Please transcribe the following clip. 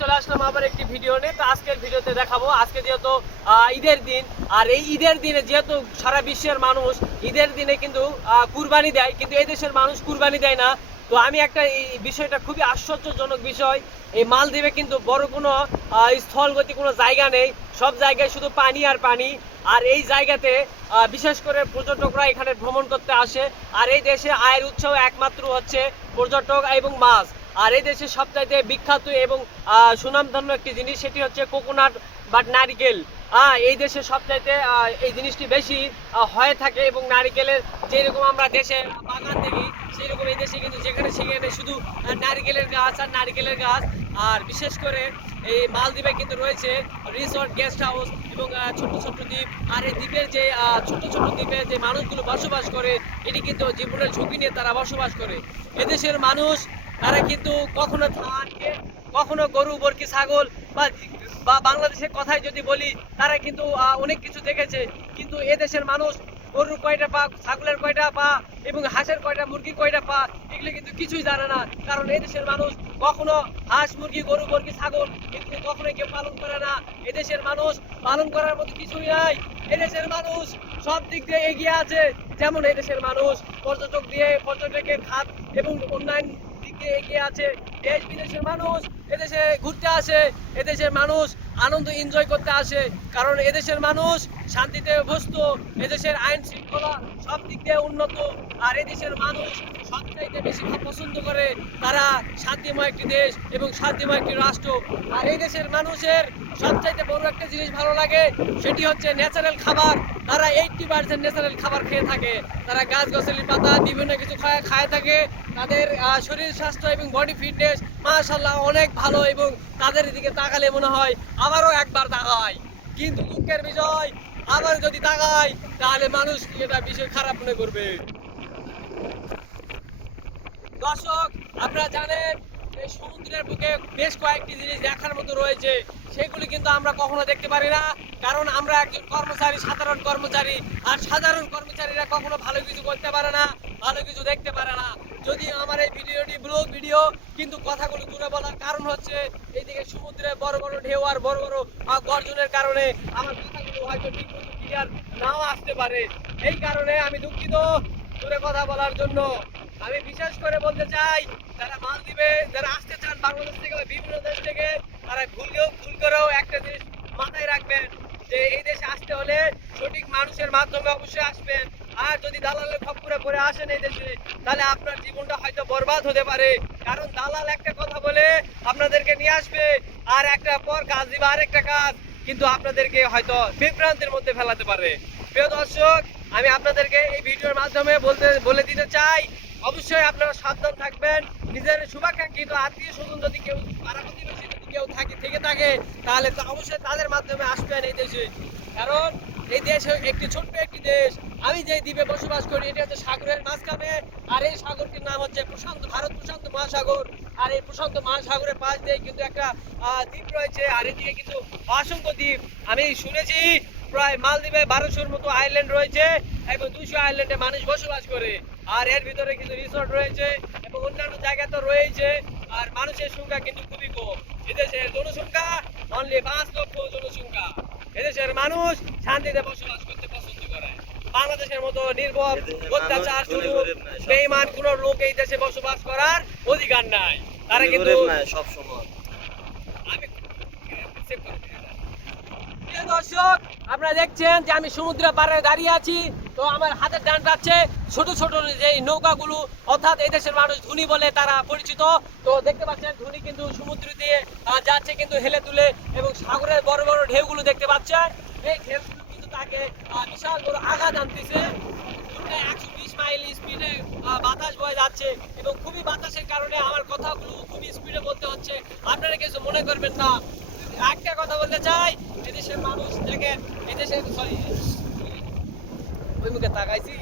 চলে আসলাম আবার একটি ভিডিও নিয়ে। তো আজকের ভিডিওতে দেখাবো, আজকে যেহেতু ঈদের দিন, আর এই ঈদের দিনে যেহেতু সারা বিশ্বের মানুষ ঈদের দিনে কিন্তু কুরবানি দেয়, কিন্তু এই দেশের মানুষ কুরবানি দেয় না। তো আমি একটা এই বিষয়টা খুবই আশ্চর্যজনক বিষয়, এই মালদ্বীপে কিন্তু বড় কোনো স্থলগতি কোনো জায়গা নেই, সব জায়গায় শুধু পানি আর পানি। আর এই জায়গাতে বিশেষ করে পর্যটকরা এখানে ভ্রমণ করতে আসে। আর এই দেশে আয়ের উৎস একমাত্র হচ্ছে পর্যটক এবং মাছ। আর এই দেশে সবচাইতে বিখ্যাত এবং সুনামধন্য একটি জিনিস, সেটি হচ্ছে কোকোনাট বা নারিকেল। এই দেশে সবচাইতে এই জিনিসটি বেশি হয়ে থাকে, এবং নারিকেলের যেরকম আমরা দেশে বাগান দেখি সেরকম এই দেশে কিন্তু যেখানে সেখানে শুধু নারিকেলের গাছ আর নারিকেলের গাছ। আর বিশেষ করে এই মালদ্বীপে কিন্তু রয়েছে রিসোর্ট, গেস্ট হাউস এবং ছোট ছোট দ্বীপ। আর এই দ্বীপের যে ছোট ছোট দ্বীপে যে মানুষগুলো বসবাস করে, এটি কিন্তু জীবনের ঝুঁকি নিয়ে তারা বসবাস করে। এদেশের মানুষ তারা কিন্তু কখনো ধান, কখনো গরু, বরকি, ছাগল বা বাংলাদেশের কথাই যদি বলি, তারা কিন্তু অনেক কিছু দেখেছে। কিন্তু এদেশের মানুষ গরুর কয়টা পা, ছাগলের কয়টা পা এবং হাঁসের কয়টা, মুরগির কয়টা পা, এগুলো কিন্তু কিছুই জানে না। কারণ এদেশের মানুষ কখনো হাঁস, মুরগি, গরু, বরকি, ছাগল এগুলো কখনোই কেউ পালন করে না। এদেশের মানুষ পালন করার মতো কিছুই নাই। এদেশের মানুষ সব দিক দিয়ে এগিয়ে আছে। যেমন এদেশের মানুষ পর্যটকের খাত এবং অন্যান্য এগিয়ে আছে। দেশ বিদেশের মানুষ এদেশে ঘুরতে আসে, এদেশের মানুষ আনন্দ এনজয় করতে আসে, কারণ এদেশের মানুষ শান্তিতে অভ্যস্ত, এদেশের আইন শৃঙ্খলা সব দিক দিয়ে উন্নত। আর এদেশের মানুষ সবচাইতে বেশি পছন্দ করে তারা শান্তিময় একটি দেশ এবং শান্তিময় একটি রাষ্ট্র। আর এই দেশের মানুষের সবচাইতে বড় একটা জিনিস ভালো লাগে, সেটি হচ্ছে ন্যাচারাল খাবার। তারা 80% ন্যাচারাল খাবার খেয়ে থাকে। তারা গাছগাছালির পাতা বিভিন্ন কিছু খায় থাকে। তাদের শরীর স্বাস্থ্য এবং বডি ফিটনেস মাশাআল্লাহ অনেক ভালো, এবং তাদের দিকে তাকালে মনে হয় আবারও একবার তাকাই। কিন্তু দুঃখের বিষয়, আবার যদি তাকাই তাহলে মানুষ এটা বিষয় খারাপ মনে করবে। দর্শক, আপনারা জানেন এই সমুদ্রের বুকে বেশ কয়েকটি জিনিস দেখার মতো রয়েছে, সেগুলি কিন্তু আমরা কখনো দেখতে পারি না, কারণ আমরা একজন কর্মচারী, সাধারণ কর্মচারী। আর সাধারণ কর্মচারীরা কখনো ভালো কিছু করতে পারে না, ভালো কিছু দেখতে পারে না। যদি আমার এই ভিডিওটি ব্লগ ভিডিও, কিন্তু কথাগুলো দূরে বলার কারণ হচ্ছে এইদিকে সমুদ্রে বড় বড় ঢেউ আর বড় বড় গর্জনের কারণে আমার কথাগুলো হয়তো ঠিক মতো ক্লিয়ার নাও আসতে পারে। এই কারণে আমি দুঃখিত দূরে কথা বলার জন্য। আমি বিশেষ করে বলতে চাই, যারা মালদ্বীপে যারা আসতে চান বাংলাদেশ থেকে বা বিভিন্ন দেশ থেকে, তারা ভুল করেও একটা জিনিস মাথায় রাখবেন, যে এই দেশে আসতে হলে সঠিক মানুষের মাধ্যমে অবশ্যই আসবেন। আর যদি দালালের খপ্পরে পড়ে আসেন এই দেশে, তাহলে আপনার জীবনটা হয়তো বরবাদ হতে পারে। কারণ দালাল একটা কথা বলে আপনাদেরকে নিয়ে আসবে, আর একটা পর কাজ দিবে আরেকটা কাজ, কিন্তু আপনাদেরকে হয়তো বিভ্রান্তির মধ্যে ফেলাতে পারে। প্রিয় দর্শক, আমি আপনাদেরকে এই ভিডিওর মাধ্যমে বলে দিতে চাই, অবশ্যই আপনারা সাবধান থাকবেন। নিজের শুভাকাঙ্ক্ষিত আত্মীয় স্বজন যদি কেউ, পাড়া প্রতিবেশী যদি কেউ থেকে থাকে, তাহলে তো অবশ্যই তাদের মাধ্যমে আসবেন এই দেশে। কারণ এই দেশ একটি ছোট্ট একটি দেশ। আমি যে দ্বীপে বসবাস করি, এটি হচ্ছে সাগরের মাঝখানে। আর এই সাগরটির নাম হচ্ছে ভারত প্রশান্ত মহাসাগর। আর এই প্রশান্ত মহাসাগরের পাশ দিয়ে কিন্তু একটা দ্বীপ রয়েছে, আর এদিকে কিন্তু অসংখ্য দ্বীপ। আমি শুনেছি প্রায় মালদ্বীপে 1200-র মতো আইল্যান্ড রয়েছে, এবং 200 আইল্যান্ডে মানুষ বসবাস করে। আর এর ভিতরে কিছু রিসোর্ট রয়েছে এবং অন্যান্য জায়গা তো রয়েছে। আর মানুষের সংখ্যা কিন্তু খুবই কম। এদেশের জনসংখ্যা অনলি 5 লক্ষ জনসংখ্যা। এদেশের মানুষ শান্তিতে বসবাস করতে পছন্দ করে। বাংলাদেশের মতো নির্ভর, অত্যাচার, শুধু বেঈমান কোন লোক এই দেশে বসবাস করার অধিকার নাই। তারা কিন্তু সব সময় আমি দর্শক, আপনারা দেখছেন যে আমি সমুদ্রের পাড়ে দাঁড়িয়ে আছি। তো আমার হাতের ডান পাচ্ছে ছোট ছোট যে নৌকাগুলো, অর্থাৎ এই দেশের মানুষ ধুনি বলে তারা পরিচিত। তো দেখতে পাচ্ছেন ধুনি কিন্তু সমুদ্র দিয়ে যাচ্ছে কিন্তু হেলে তুলে, এবং সাগরের বড় বড় ঢেউগুলো দেখতে পাচ্ছেন। এই ঢেউগুলো কিন্তু তাকে বিশাল বড় আঘাত আনতেছে। 120 মাইল স্পিডে বাতাস বয়ে যাচ্ছে, এবং খুবই বাতাসের কারণে আমার কথাগুলো খুবই স্পিডে বলতে হচ্ছে, আপনারা কিছু মনে করবেন না। একটা কথা বলতে চাই, এদেশের মানুষ দেখেন, এদেশের ওই মুখে তাকাইছি।